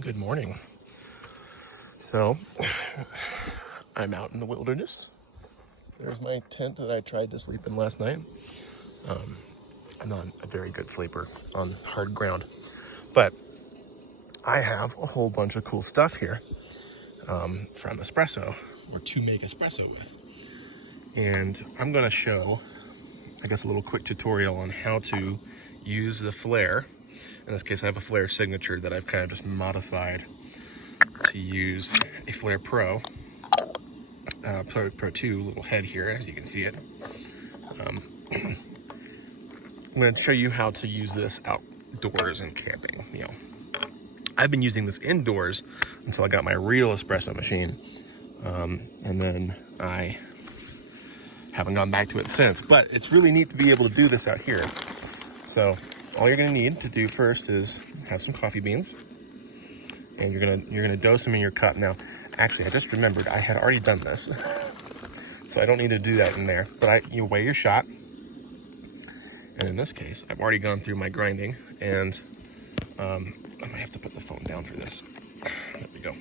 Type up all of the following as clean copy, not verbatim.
Good morning. So, I'm out in the wilderness. There's my tent that I tried to sleep in last night. I'm not a very good sleeper on hard ground, but I have a whole bunch of cool stuff here from espresso, or to make espresso with. And I'm going to show, I guess, a little quick tutorial on how to use the Flair. In this case, I have a Flair signature that I've kind of just modified to use a Flair Pro 2 little head here, as you can see it. I'm going to show you how to use this outdoors and camping. I've been using this indoors until I got my real espresso machine, and then I haven't gone back to it since. But it's really neat to be able to do this out here. So all you're going to need to do first is have some coffee beans, and you're gonna dose them in your cup. Now, actually, I just remembered I had already done this, so I don't need to do that in there. But you weigh your shot, and in this case, I've already gone through my grinding, and I might have to put the phone down for this. There we go.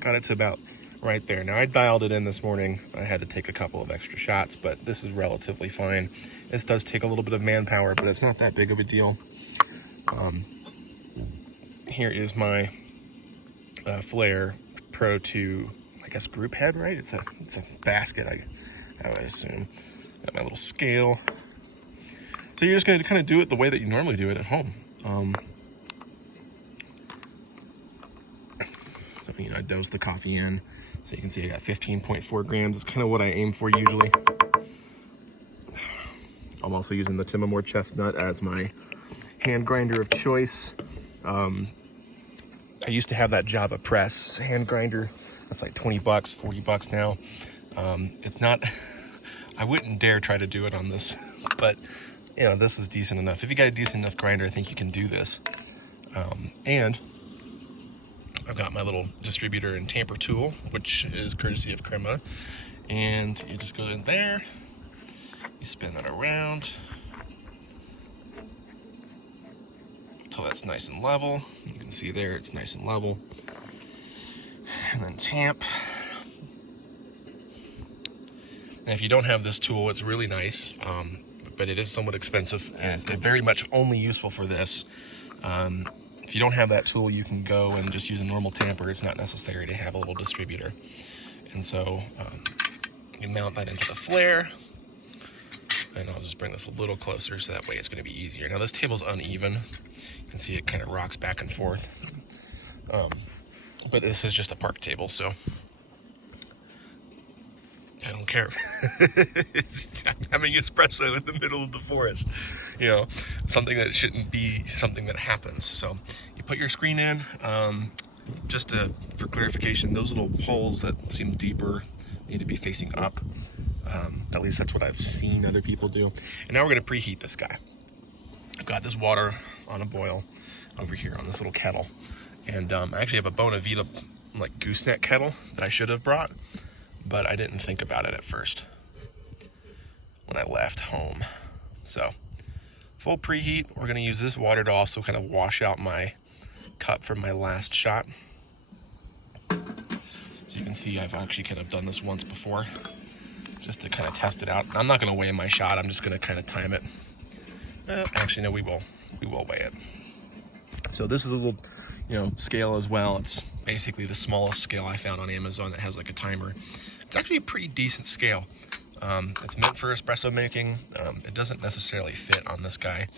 Got it to about right there. Now, I dialed it in this morning. I had to take a couple of extra shots, but this is relatively fine. This does take a little bit of manpower, but it's not that big of a deal. Here is my Flair Pro 2, I guess, group head, right? It's a basket, I would assume. Got my little scale. So you're just going to kind of do it the way that you normally do it at home. So, I dose the coffee in. So you can see I got 15.4 grams. It's kind of what I aim for usually. I'm also using the Timamore Chestnut as my hand grinder of choice. I used to have that Java Press hand grinder. That's like 20 bucks, 40 bucks now. It's not, I wouldn't dare try to do it on this, but this is decent enough. If you got a decent enough grinder, I think you can do this. And I've got my little distributor and tamper tool, which is courtesy of Crema. And you just go in there, you spin that around until that's nice and level. You can see there, it's nice and level. And then tamp. And if you don't have this tool, it's really nice, but it is somewhat expensive, and it's very much only useful for this. If you don't have that tool, you can go and just use a normal tamper. It's not necessary to have a little distributor. And so you mount that into the Flair. And I'll just bring this a little closer so that way it's going to be easier. Now this table's uneven. You can see it kind of rocks back and forth. But this is just a park table, so I don't care. I'm having espresso in the middle of the forest. Something that shouldn't be something that happens. So you put your screen in. Just for clarification, those little holes that seem deeper need to be facing up. At least that's what I've seen other people do. And now we're going to preheat this guy. I've got this water on a boil over here on this little kettle. And I actually have a Bona Vita gooseneck kettle that I should have brought, but I didn't think about it at first when I left home. So full preheat. We're going to use this water to also kind of wash out my cup from my last shot. So you can see I've actually kind of done this once before, just to kind of test it out. I'm not going to weigh my shot. I'm just going to kind of time it. Actually, no, we will weigh it. So this is a little, scale as well. It's basically the smallest scale I found on Amazon that has a timer. It's actually a pretty decent scale. It's meant for espresso making. It doesn't necessarily fit on this guy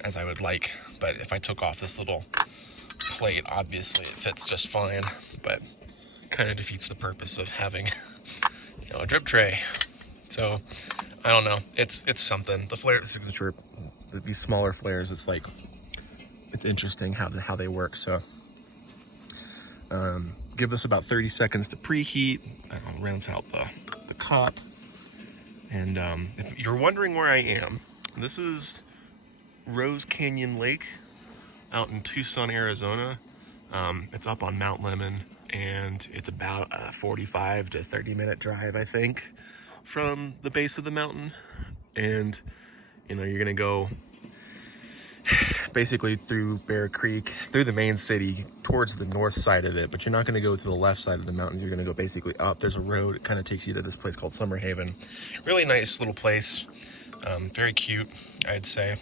as I would like, but if I took off this little plate, obviously it fits just fine, but kind of defeats the purpose of having a drip tray. So I don't know, it's something. The Flair signature, these smaller flares, it's interesting how they work. So give this about 30 seconds to preheat. Rounds out the cup. And if you're wondering where I am, this is Rose Canyon Lake out in Tucson, Arizona. It's up on Mount Lemmon, and it's about a 45 to 30 minute drive, I think, from the base of the mountain. And you're gonna go basically through Bear Creek, through the main city, towards the north side of it, but you're not going to go to the left side of the mountains. You're going to go basically up. There's a road. It kind of takes you to this place called Summer Haven. Really nice little place. Very cute, I'd say.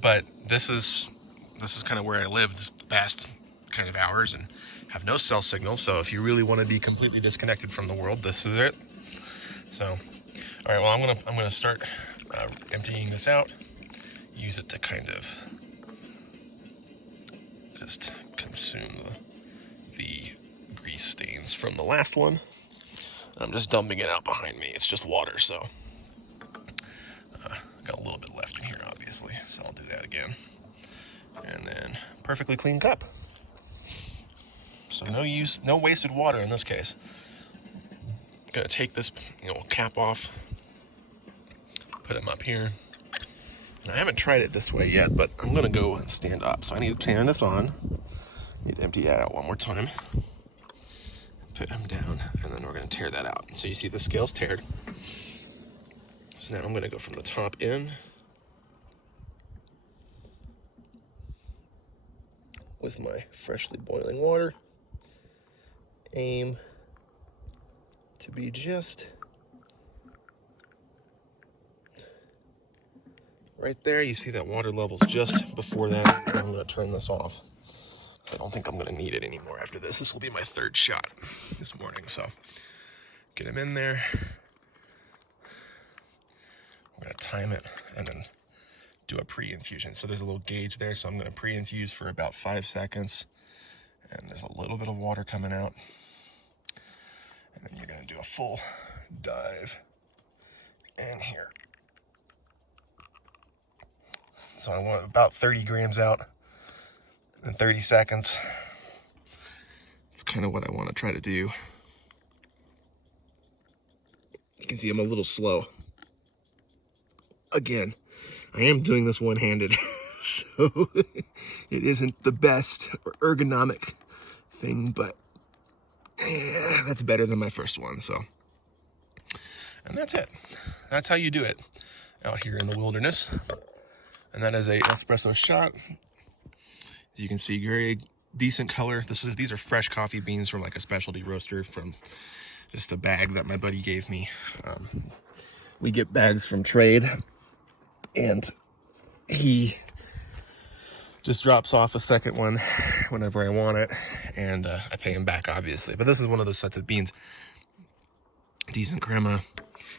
But this is kind of where I lived the past kind of hours and have no cell signal. So if you really want to be completely disconnected from the world, this is it. So, all right, well, I'm gonna start emptying this out. Use it to kind of just consume the grease stains from the last one. I'm just dumping it out behind me. It's just water, so got a little bit left in here, obviously, so I'll do that again. And then perfectly clean cup. So no wasted water in this case. Gonna take this, cap off, put them up here. And I haven't tried it this way yet, but I'm gonna go and stand up. So I need to turn this on. Need to empty that out one more time. Put them down, and then we're gonna tear that out. So you see the scales teared. So now I'm gonna go from the top in with my freshly boiling water. Aim to be just right there. You see that water level's just before that. I'm gonna turn this off. I don't think I'm gonna need it anymore after this. This will be my third shot this morning, so get them in there. We're gonna time it and then do a pre-infusion. So there's a little gauge there, so I'm gonna pre-infuse for about 5 seconds. And there's a little bit of water coming out. And then you're gonna do a full dive in here. So I want about 30 grams out in 30 seconds. It's kind of what I want to try to do. You can see I'm a little slow. Again, I am doing this one-handed, so it isn't the best or ergonomic thing, but that's better than my first one, so. And that's it. That's how you do it out here in the wilderness. And that is a espresso shot. As you can see, very decent color. These are fresh coffee beans from like a specialty roaster from just a bag that my buddy gave me. We get bags from trade, and he just drops off a second one whenever I want it, and I pay him back, obviously. But this is one of those sets of beans. Decent crema.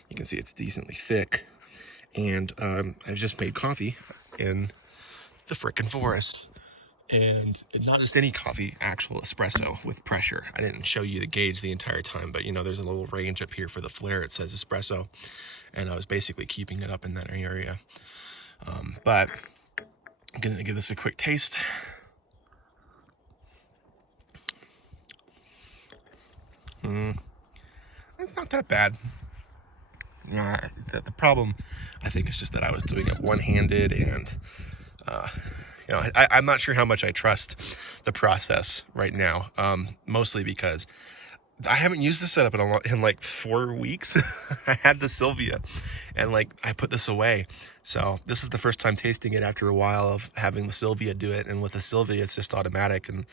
You can see it's decently thick. And I've just made coffee in the frickin' forest. And not just any coffee, actual espresso with pressure. I didn't show you the gauge the entire time, but there's a little range up here for the Flair. It says espresso. And I was basically keeping it up in that area. But I'm gonna give this a quick taste. It's not that bad. The problem, I think, is just that I was doing it one-handed, and I'm not sure how much I trust the process right now. Mostly because I haven't used this setup in like 4 weeks. I had the Sylvia, and I put this away. So this is the first time tasting it after a while of having the Sylvia do it. And with the Sylvia, it's just automatic, and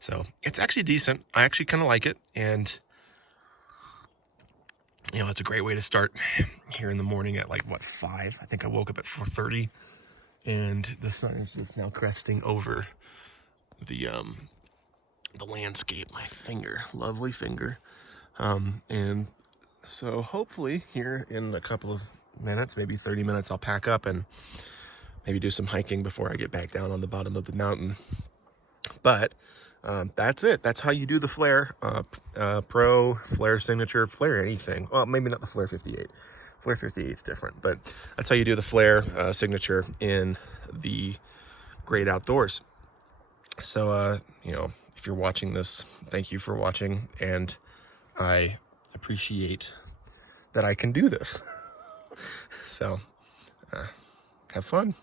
so it's actually decent. I actually kind of like it, and it's a great way to start here in the morning at 5? I think I woke up at 4:30, and the sun is just now cresting over the landscape. My finger, lovely finger. And so hopefully here in a couple of minutes, maybe 30 minutes, I'll pack up and maybe do some hiking before I get back down on the bottom of the mountain. But that's it. That's how you do the Flair Pro, Flair Signature, Flair anything. Well, maybe not the Flair 58. Flair 58 is different, but that's how you do the Flair Signature in the great outdoors. So, if you're watching this, thank you for watching, and I appreciate that I can do this. So, have fun.